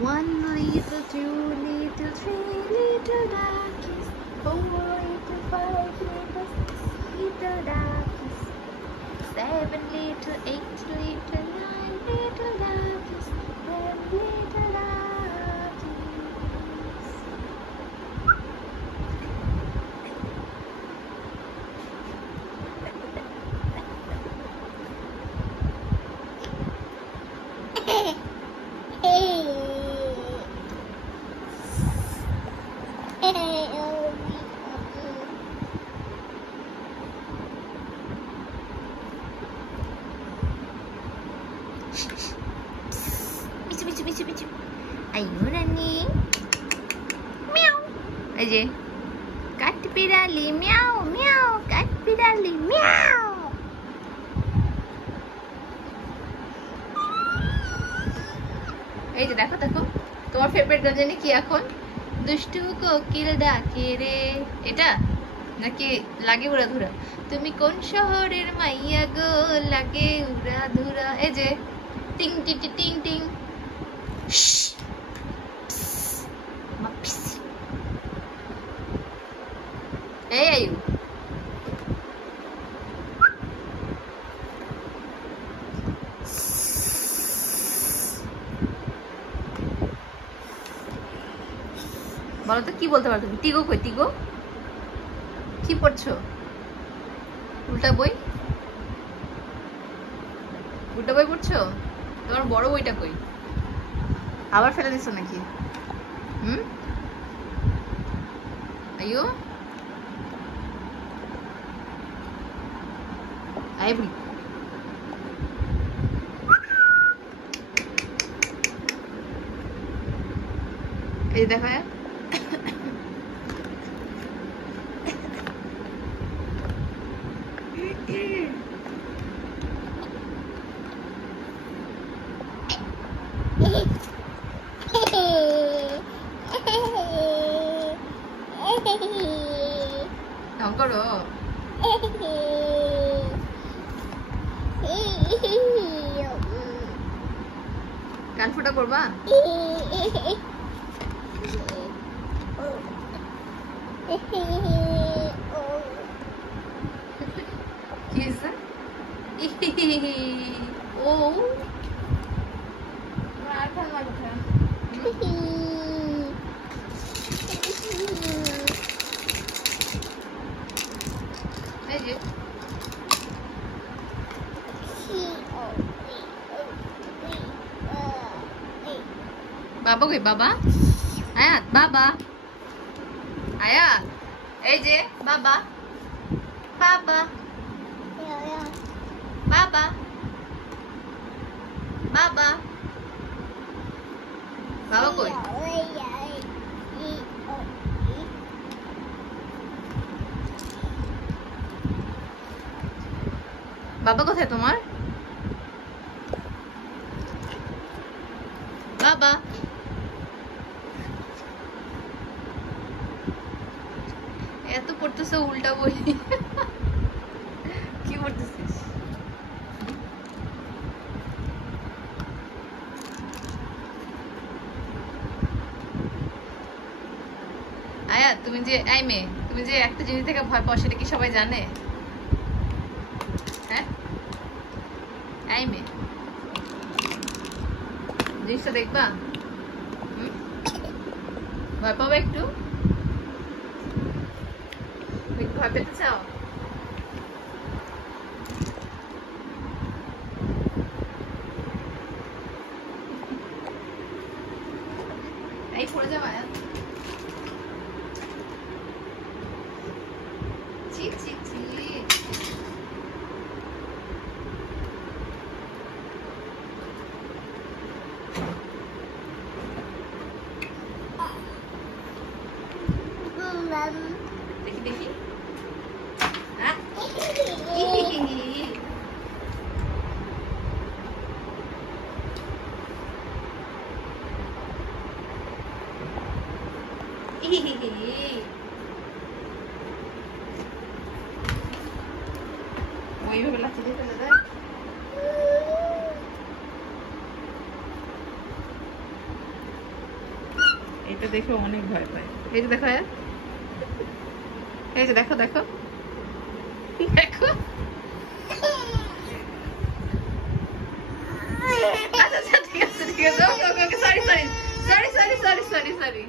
One little, two little, three little duckies, four little, five little, six little duckies, seven little, eight little, nine little duckies, 10 little duckies. Michu, michu, michu, michu. Are you running? Meow. Ajay. Kattipirali, meow, meow. Kattipirali, meow. এই যে দেখো দেখো তোমার ফেভারিট গান জানি কি এখন? দুষ্টু কোকিল ডাকে রে, এটা নাকি লাগে উড়া ধুরা? তুমি কোন শহরের মাইয়া গো, লাগে উড়া ধুরা? এই যে টিং টি টি টিং টিং। এই আয়ু বলো তো কি বলতে পারো তুমি? টিগো কই? টিগো কি পড়ছো? উল্টা বই? উল্টা বই পড়ছো? তোমার বড় বইটা কই? আবার ফেলে দিছো নাকি? আইয়ো আই বই এই দেখো করো কান ফোটা করবা? কি হয়েছে? ও আর খেলনা কোথায়? এই যে বাবা কই? বাবা আয়াত, বাবা আয়াত, এই যে বাবা, বাবা, বাবা, বাবা, বাবা কই? বাবা কোথায় তোমার? বাবা এত পড়তেছে উল্টা বই কি পড়তেছিস? আয়া তুমি যে এই মেয়ে, তুমি যে একটা জিনিস থেকে ভয় পাও সেটা কি সবাই জানে? হ্যাঁ এই মেয়ে, জিনিসটা দেখবা? ভয় পাবো একটু? ভয় পেতে চাও? এই পড়ে যাও আয়া। ছি ছি ছি দেখি দেখি ওইভাবে লাচি দিয়ে ফেলে দেয়। এটা দেখে অনেক ভয় পায়। এই যে দেখো, এই যে দেখো দেখো দেখো। আচ্ছা আচ্ছা ঠিক আছে ঠিক আছে, okay okay sorry sorry sorry sorry sorry sorry sorry.